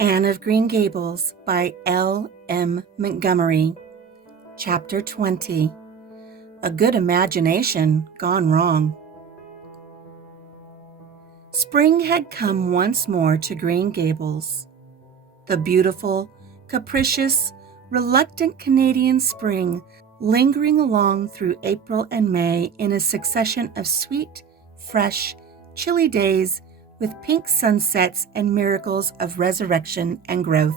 Anne of Green Gables by L. M. Montgomery. Chapter 20. A Good Imagination Gone Wrong. Spring had come once more to Green Gables. The beautiful, capricious, reluctant Canadian spring lingering along through April and May in a succession of sweet, fresh, chilly days with pink sunsets and miracles of resurrection and growth.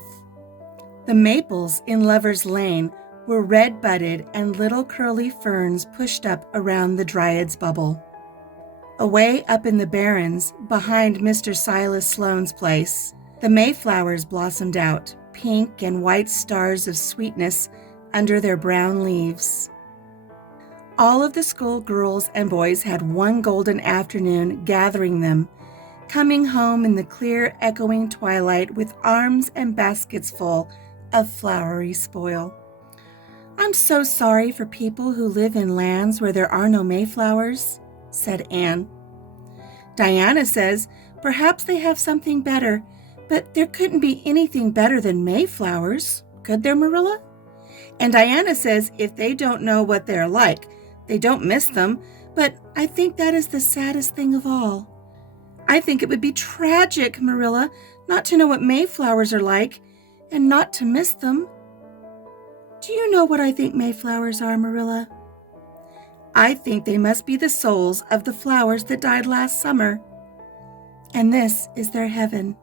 The maples in Lover's Lane were red-budded and little curly ferns pushed up around the dryad's bubble. Away up in the barrens, behind Mr. Silas Sloane's place, the mayflowers blossomed out, pink and white stars of sweetness under their brown leaves. All of the school girls and boys had one golden afternoon gathering them, coming home in the clear, echoing twilight with arms and baskets full of flowery spoil. "I'm so sorry for people who live in lands where there are no mayflowers," said Anne. "Diana says perhaps they have something better, but there couldn't be anything better than mayflowers, could there, Marilla? And Diana says if they don't know what they're like, they don't miss them, but I think that is the saddest thing of all. I think it would be tragic, Marilla, not to know what mayflowers are like and not to miss them. Do you know what I think mayflowers are, Marilla? I think they must be the souls of the flowers that died last summer, and this is their heaven.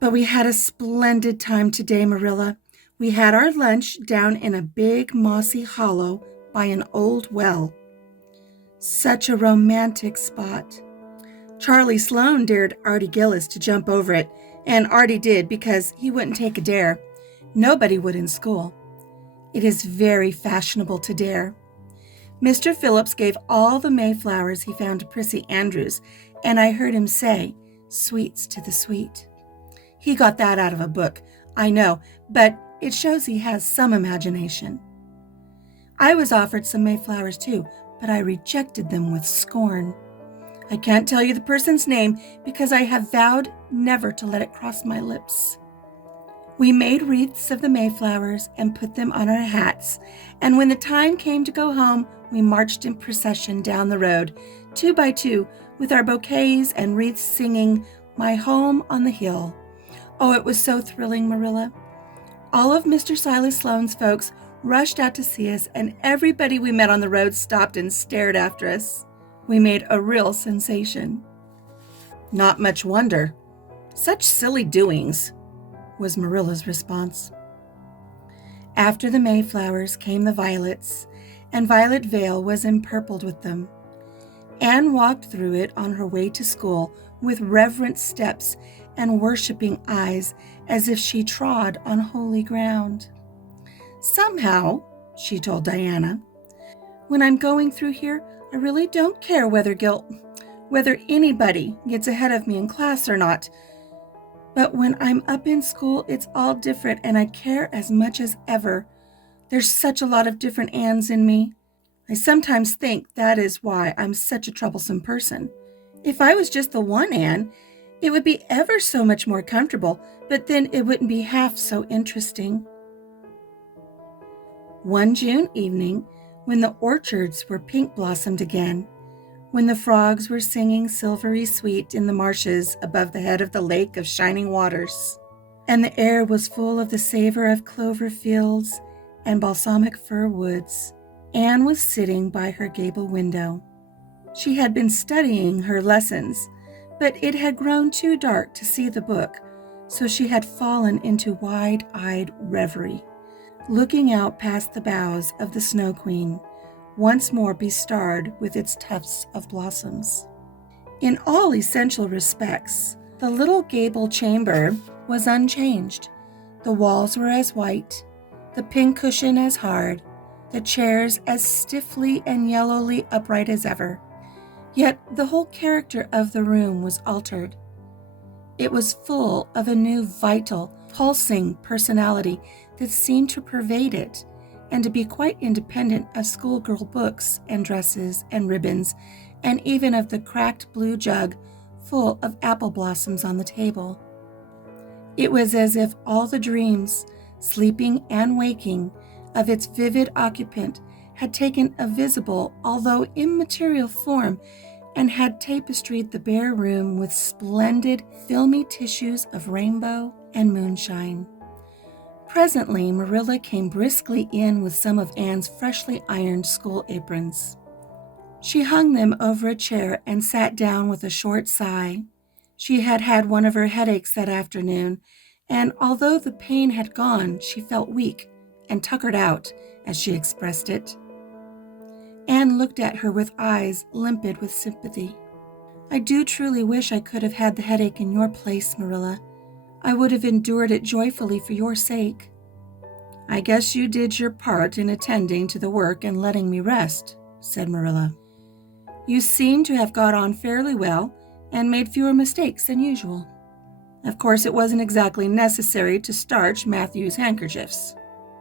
But we had a splendid time today, Marilla. We had our lunch down in a big mossy hollow by an old well. Such a romantic spot. Charlie Sloane dared Artie Gillis to jump over it, and Artie did because he wouldn't take a dare. Nobody would in school. It is very fashionable to dare. Mr. Phillips gave all the mayflowers he found to Prissy Andrews, and I heard him say, 'Sweets to the sweet.' He got that out of a book, I know, but it shows he has some imagination. I was offered some mayflowers too, but I rejected them with scorn. I can't tell you the person's name because I have vowed never to let it cross my lips. We made wreaths of the mayflowers and put them on our hats, and when the time came to go home, we marched in procession down the road, 2 by 2, with our bouquets and wreaths singing, 'My Home on the Hill.' Oh, it was so thrilling, Marilla. All of Mr. Silas Sloane's folks rushed out to see us, and everybody we met on the road stopped and stared after us. We made a real sensation." "Not much wonder. Such silly doings," was Marilla's response. After the mayflowers came the violets, and Violet Vale was empurpled with them. Anne walked through it on her way to school with reverent steps and worshiping eyes as if she trod on holy ground. "Somehow," she told Diana, "when I'm going through here, I really don't care whether anybody gets ahead of me in class or not. But when I'm up in school, it's all different, and I care as much as ever. There's such a lot of different Annes in me. I sometimes think that is why I'm such a troublesome person. If I was just the one Anne, it would be ever so much more comfortable, but then it wouldn't be half so interesting." One June evening, when the orchards were pink-blossomed again, when the frogs were singing silvery sweet in the marshes above the head of the lake of shining waters, and the air was full of the savor of clover fields and balsamic fir woods, Anne was sitting by her gable window. She had been studying her lessons, but it had grown too dark to see the book, so she had fallen into wide-eyed reverie, looking out past the boughs of the Snow Queen, once more bestarred with its tufts of blossoms. In all essential respects, the little gable chamber was unchanged. The walls were as white, the pincushion as hard, the chairs as stiffly and yellowly upright as ever. Yet the whole character of the room was altered. It was full of a new vital, pulsing personality that seemed to pervade it and to be quite independent of schoolgirl books and dresses and ribbons, and even of the cracked blue jug full of apple blossoms on the table. It was as if all the dreams, sleeping and waking, of its vivid occupant had taken a visible, although immaterial form and had tapestried the bare room with splendid, filmy tissues of rainbow and moonshine. Presently, Marilla came briskly in with some of Anne's freshly ironed school aprons. She hung them over a chair and sat down with a short sigh. She had had one of her headaches that afternoon, and although the pain had gone, she felt weak and tuckered out, as she expressed it. Anne looked at her with eyes limpid with sympathy. I do truly wish I could have had the headache in your place, Marilla. I would have endured it joyfully for your sake. I guess you did your part in attending to the work and letting me rest, said Marilla. You seem to have got on fairly well and made fewer mistakes than usual. Of course, it wasn't exactly necessary to starch Matthew's handkerchiefs.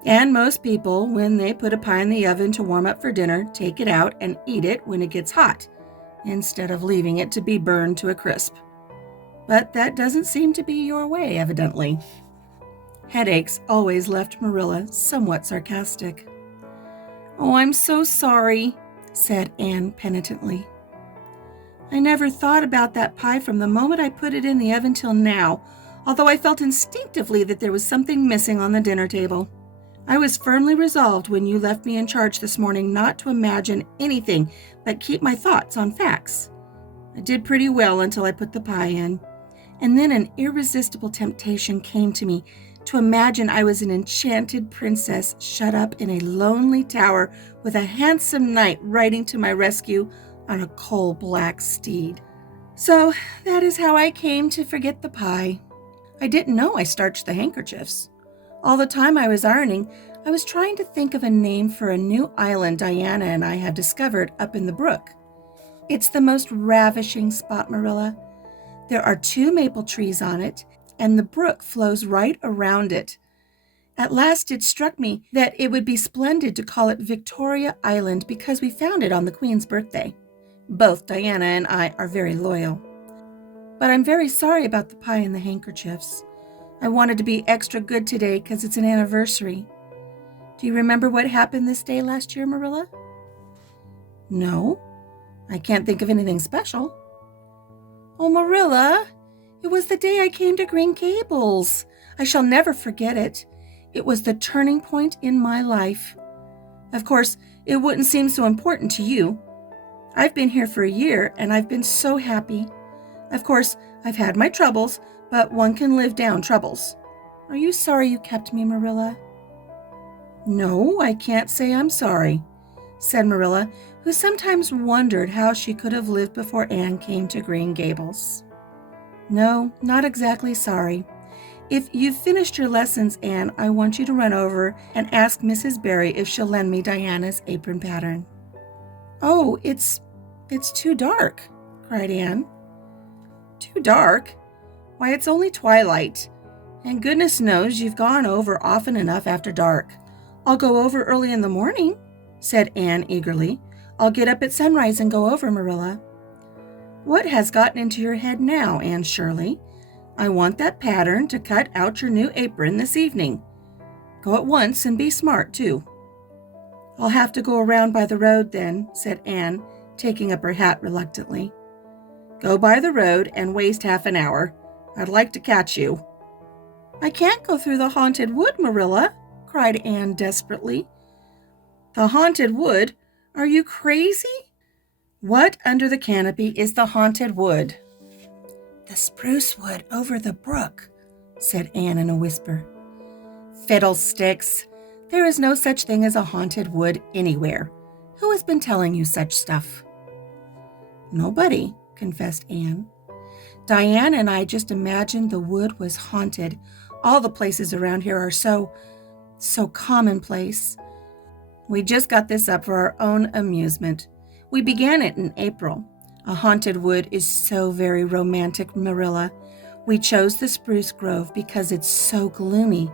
And most people, when they put a pie in the oven to warm up for dinner, take it out and eat it when it gets hot, instead of leaving it to be burned to a crisp. But that doesn't seem to be your way, evidently. Headaches always left Marilla somewhat sarcastic. Oh, I'm so sorry, said Anne penitently. I never thought about that pie from the moment I put it in the oven till now, although I felt instinctively that there was something missing on the dinner table. I was firmly resolved when you left me in charge this morning not to imagine anything but keep my thoughts on facts. I did pretty well until I put the pie in, and then an irresistible temptation came to me to imagine I was an enchanted princess shut up in a lonely tower with a handsome knight riding to my rescue on a coal-black steed. So that is how I came to forget the pie. I didn't know I starched the handkerchiefs. All the time I was ironing, I was trying to think of a name for a new island Diana and I have discovered up in the brook. It's the most ravishing spot, Marilla. There are 2 maple trees on it, and the brook flows right around it. At last it struck me that it would be splendid to call it Victoria Island because we found it on the Queen's birthday. Both Diana and I are very loyal. But I'm very sorry about the pie and the handkerchiefs. I wanted to be extra good today because it's an anniversary. Do you remember what happened this day last year, Marilla? No, I can't think of anything special. Oh, Marilla, it was the day I came to Green Gables. I shall never forget it. It was the turning point in my life. Of course, it wouldn't seem so important to you. I've been here for a year, and I've been so happy. Of course, I've had my troubles, but one can live down troubles. Are you sorry you kept me, Marilla? No, I can't say I'm sorry, said Marilla, who sometimes wondered how she could have lived before Anne came to Green Gables. No, not exactly sorry. If you've finished your lessons, Anne, I want you to run over and ask Mrs. Barry if she'll lend me Diana's apron pattern. Oh, it's too dark, cried Anne. Too dark? Why, it's only twilight, and goodness knows you've gone over often enough after dark. I'll go over early in the morning, said Anne eagerly. I'll get up at sunrise and go over, Marilla. What has gotten into your head now, Anne Shirley? I want that pattern to cut out your new apron this evening. Go at once and be smart, too. I'll have to go around by the road then, said Anne, taking up her hat reluctantly. Go by the road and waste half an hour. I'd like to catch you. I can't go through the haunted wood, Marilla, cried Anne desperately. The haunted wood? Are you crazy? What under the canopy is the haunted wood? The spruce wood over the brook, said Anne in a whisper. Fiddlesticks! There is no such thing as a haunted wood anywhere. Who has been telling you such stuff? Nobody, confessed Anne. Diane and I just imagined the wood was haunted. All the places around here are so commonplace. We just got this up for our own amusement. We began it in April. A haunted wood is so very romantic, Marilla. We chose the spruce grove because it's so gloomy.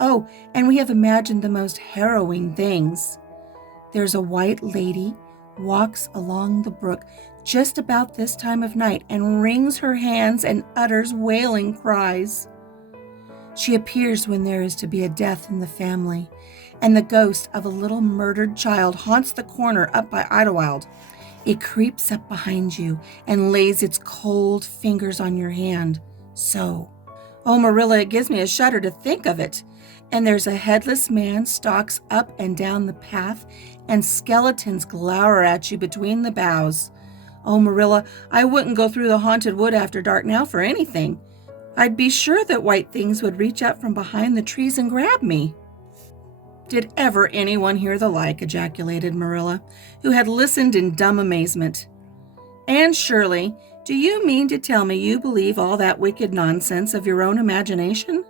Oh, and we have imagined the most harrowing things. There's a white lady walks along the brook just about this time of night and wrings her hands and utters wailing cries. She appears when there is to be a death in the family, and the ghost of a little murdered child haunts the corner up by Idlewild. It creeps up behind you and lays its cold fingers on your hand. So, oh, Marilla, it gives me a shudder to think of it. And there's a headless man stalks up and down the path, and skeletons glower at you between the boughs. Oh, Marilla, I wouldn't go through the haunted wood after dark now for anything. I'd be sure that white things would reach up from behind the trees and grab me. Did ever anyone hear the like? Ejaculated Marilla, who had listened in dumb amazement. Anne Shirley, do you mean to tell me you believe all that wicked nonsense of your own imagination?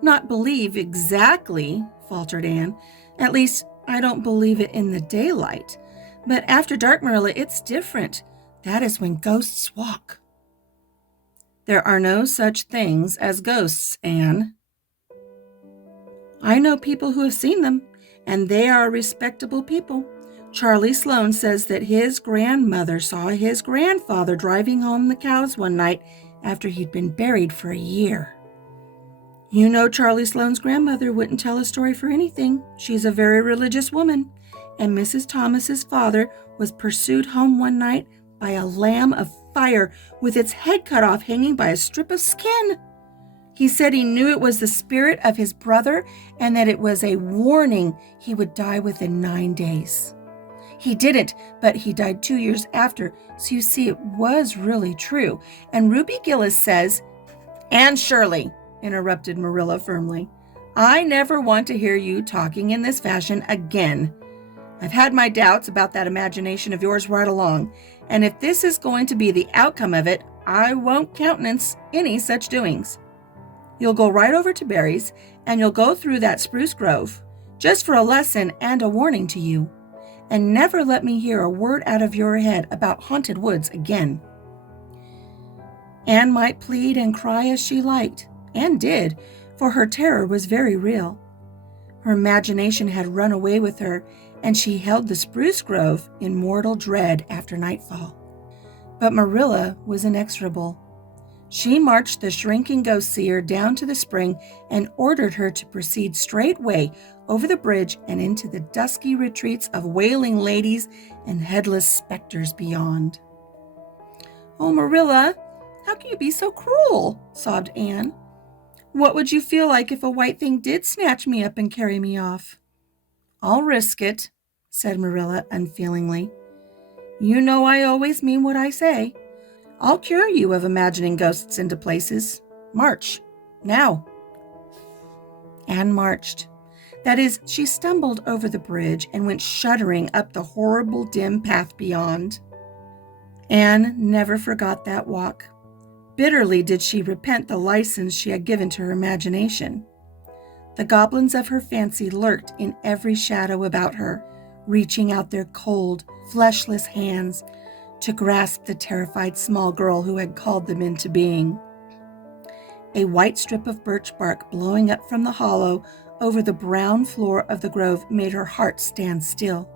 Not believe exactly, faltered Anne. At least, I don't believe it in the daylight. But after dark, Marilla, it's different. That is when ghosts walk. There are no such things as ghosts, Anne. I know people who have seen them, and they are respectable people. Charlie Sloane says that his grandmother saw his grandfather driving home the cows one night after he'd been buried for a year. You know Charlie Sloane's grandmother wouldn't tell a story for anything. She's a very religious woman, and Mrs. Thomas's father was pursued home one night by a lamb of fire with its head cut off hanging by a strip of skin. He said he knew it was the spirit of his brother and that it was a warning he would die within 9 days. He didn't, but he died 2 years after, so you see it was really true. And Ruby Gillis says, Anne Shirley, interrupted Marilla firmly, I never want to hear you talking in this fashion again. I've had my doubts about that imagination of yours right along, and if this is going to be the outcome of it, I won't countenance any such doings. You'll go right over to Barry's, and you'll go through that spruce grove, just for a lesson and a warning to you, and never let me hear a word out of your head about haunted woods again. Anne might plead and cry as she liked, and did, for her terror was very real. Her imagination had run away with her, and she held the spruce grove in mortal dread after nightfall. But Marilla was inexorable. She marched the shrinking ghost seer down to the spring and ordered her to proceed straightway over the bridge and into the dusky retreats of wailing ladies and headless specters beyond. Oh, Marilla, how can you be so cruel? Sobbed Anne. What would you feel like if a white thing did snatch me up and carry me off? I'll risk it, said Marilla unfeelingly. You know I always mean what I say. I'll cure you of imagining ghosts into places. March, now. Anne marched. That is, she stumbled over the bridge and went shuddering up the horrible dim path beyond. Anne never forgot that walk. Bitterly did she repent the license she had given to her imagination. The goblins of her fancy lurked in every shadow about her, reaching out their cold, fleshless hands to grasp the terrified small girl who had called them into being. A white strip of birch bark blowing up from the hollow over the brown floor of the grove made her heart stand still.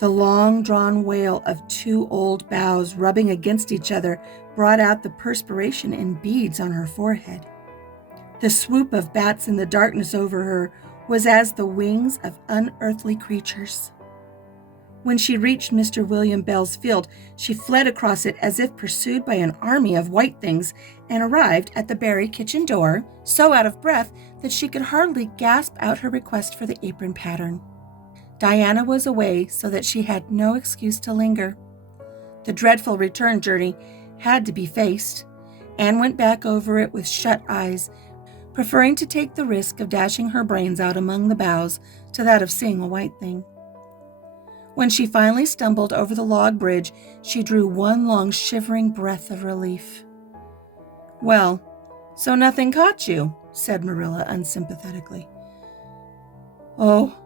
The long-drawn wail of 2 old boughs rubbing against each other brought out the perspiration in beads on her forehead. The swoop of bats in the darkness over her was as the wings of unearthly creatures. When she reached Mr. William Bell's field, she fled across it as if pursued by an army of white things and arrived at the Barry kitchen door, so out of breath that she could hardly gasp out her request for the apron pattern. Diana was away, so that she had no excuse to linger. The dreadful return journey had to be faced. Anne went back over it with shut eyes, preferring to take the risk of dashing her brains out among the boughs to that of seeing a white thing. When she finally stumbled over the log bridge, she drew one long shivering breath of relief. Well, so nothing caught you, said Marilla unsympathetically. Oh,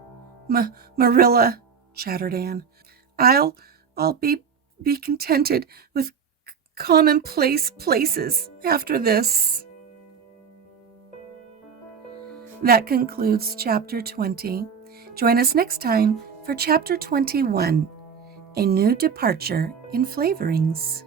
Marilla, chattered Anne, I'll be contented with commonplace places after this. That concludes Chapter 20. Join us next time for Chapter 21, A New Departure in Flavorings.